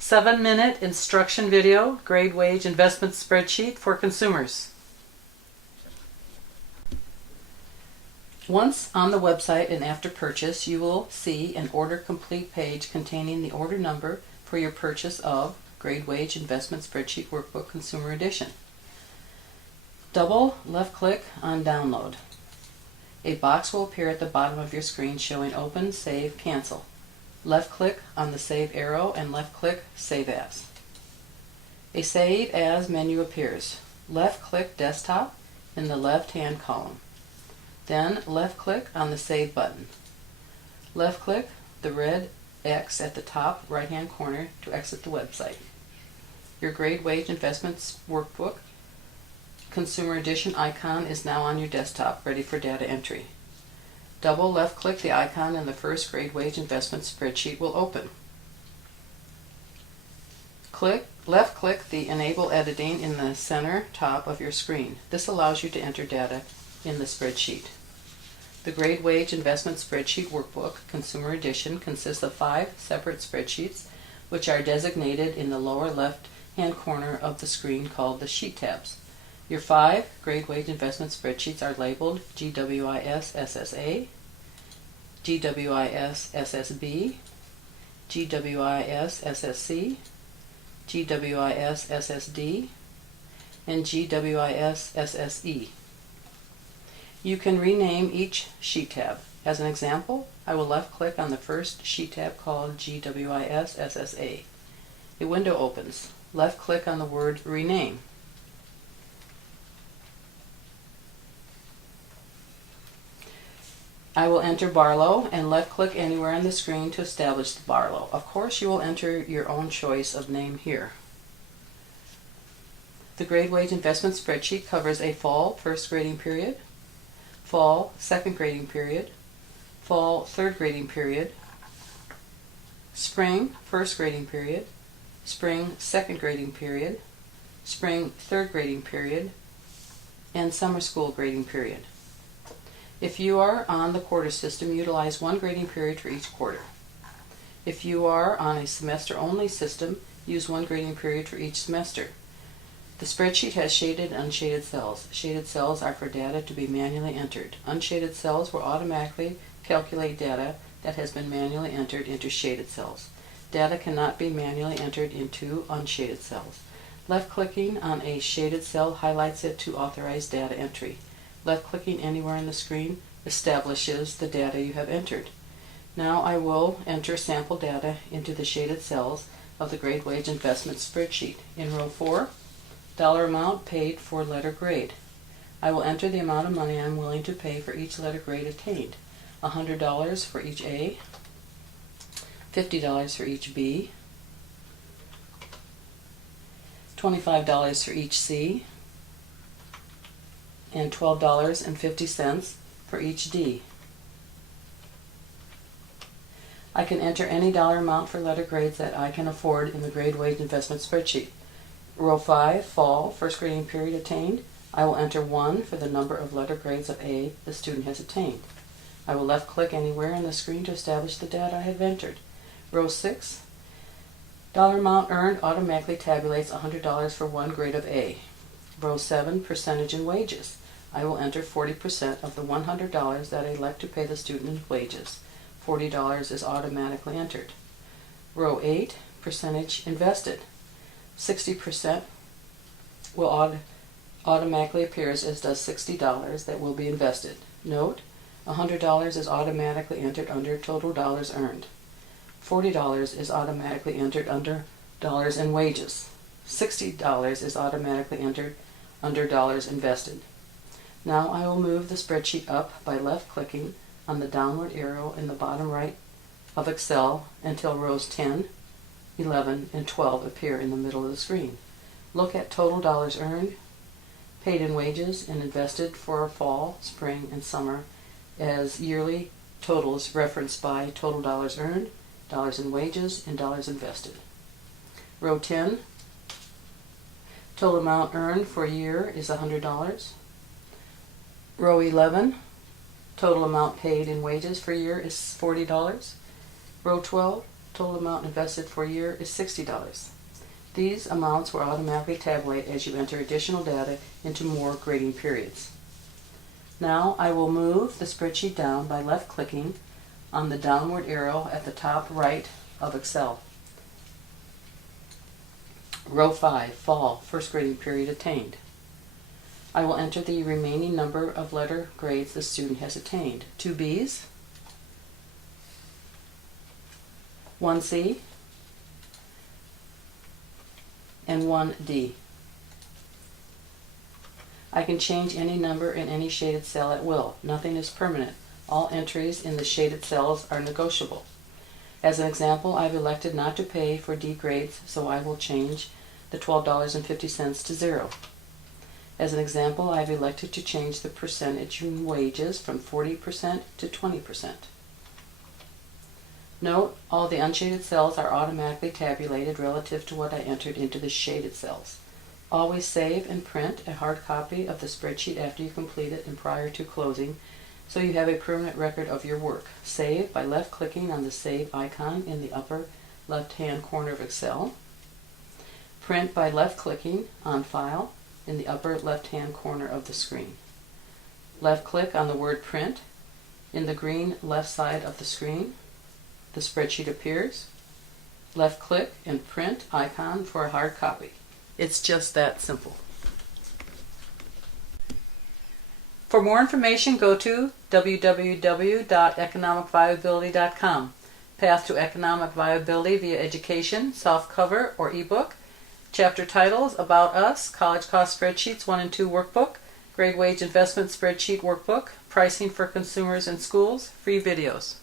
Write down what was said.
7-minute instruction video, grade wage investment spreadsheet for consumers. Once on the website and after purchase, you will see an order complete page containing the order number for your purchase of Grade Wage Investment Spreadsheet Workbook Consumer Edition. Double left click on Download. A box will appear at the bottom of your screen showing Open, Save, Cancel. Left click on the Save arrow and left click Save As. A Save As menu appears. Left click Desktop in the left hand column. Then left click on the Save button. Left click the red X at the top right hand corner to exit the website. Your Grade Wage Investments Workbook Consumer Edition icon is now on your desktop, ready for data entry. Double left click the icon and the first Grade Wage Investment spreadsheet will open. Left click the Enable Editing in the center top of your screen. This allows you to enter data in the spreadsheet. The Grade Wage Investment Spreadsheet Workbook Consumer Edition consists of 5 separate spreadsheets, which are designated in the lower left-hand corner of the screen called the Sheet tabs. Your 5 Grade Wage Investment spreadsheets are labeled GWIS SSA, GWIS SSB, GWIS SSC, GWIS SSD, and GWIS SSE. You can rename each sheet tab. As an example, I will left click on the first sheet tab called GWIS SSA. A window opens. Left click on the word Rename. I will enter Barlow and left click anywhere on the screen to establish the Barlow. Of course, you will enter your own choice of name here. The Grade Wage Investment Spreadsheet covers a fall first grading period, fall second grading period, fall third grading period, spring first grading period, spring second grading period, spring third grading period, and summer school grading period. If you are on the quarter system, utilize one grading period for each quarter. If you are on a semester-only system, use one grading period for each semester. The spreadsheet has shaded and unshaded cells. Shaded cells are for data to be manually entered. Unshaded cells will automatically calculate data that has been manually entered into shaded cells. Data cannot be manually entered into unshaded cells. Left-clicking on a shaded cell highlights it to authorize data entry. Left-clicking anywhere on the screen establishes the data you have entered. Now I will enter sample data into the shaded cells of the Grade Wage Investment spreadsheet. In row 4, dollar amount paid for letter grade. I will enter the amount of money I am willing to pay for each letter grade attained. $100 for each A, $50 for each B, $25 for each C, and $12.50 for each D. I can enter any dollar amount for letter grades that I can afford in the Grade Wage Investment spreadsheet. Row 5, fall, first grading period attained. I will enter 1 for the number of letter grades of A the student has attained. I will left click anywhere on the screen to establish the data I have entered. Row 6, dollar amount earned automatically tabulates $100 for one grade of A. Row 7, percentage in wages. I will enter 40% of the $100 that I elect to pay the student in wages. $40 is automatically entered. Row 8, percentage invested. 60% will automatically appear as does $60 that will be invested. Note, $100 is automatically entered under total dollars earned. $40 is automatically entered under dollars in wages. $60 is automatically entered under dollars invested. Now I will move the spreadsheet up by left-clicking on the downward arrow in the bottom right of Excel until rows 10, 11, and 12 appear in the middle of the screen. Look at total dollars earned, paid in wages, and invested for fall, spring, and summer as yearly totals referenced by total dollars earned, dollars in wages, and dollars invested. Row 10, total amount earned for a year is $100. Row 11, total amount paid in wages for a year is $40. Row 12, Total amount invested for a year is $60. These amounts will automatically tabulate as you enter additional data into more grading periods. Now I will move the spreadsheet down by left-clicking on the downward arrow at the top right of Excel. Row 5, Fall, first grading period attained. I will enter the remaining number of letter grades the student has attained. 2 B's, 1 C, and 1 D. I can change any number in any shaded cell at will. Nothing is permanent. All entries in the shaded cells are negotiable. As an example, I've elected not to pay for D grades, so I will change the $12.50 to 0. As an example, I've elected to change the percentage in wages from 40% to 20%. Note, all the unshaded cells are automatically tabulated relative to what I entered into the shaded cells. Always save and print a hard copy of the spreadsheet after you complete it and prior to closing, so you have a permanent record of your work. Save by left-clicking on the Save icon in the upper left-hand corner of Excel. Print by left-clicking on File in the upper left-hand corner of the screen. Left-click on the word Print in the green left side of the screen. The spreadsheet appears. Left-click and Print icon for a hard copy. It's just that simple. For more information, go to www.economicviability.com. Path to economic viability via education, softcover, or ebook. Chapter titles: About Us, College Cost Spreadsheets 1 and 2 Workbook, Grade Wage Investment Spreadsheet Workbook, Pricing for Consumers in Schools, free videos.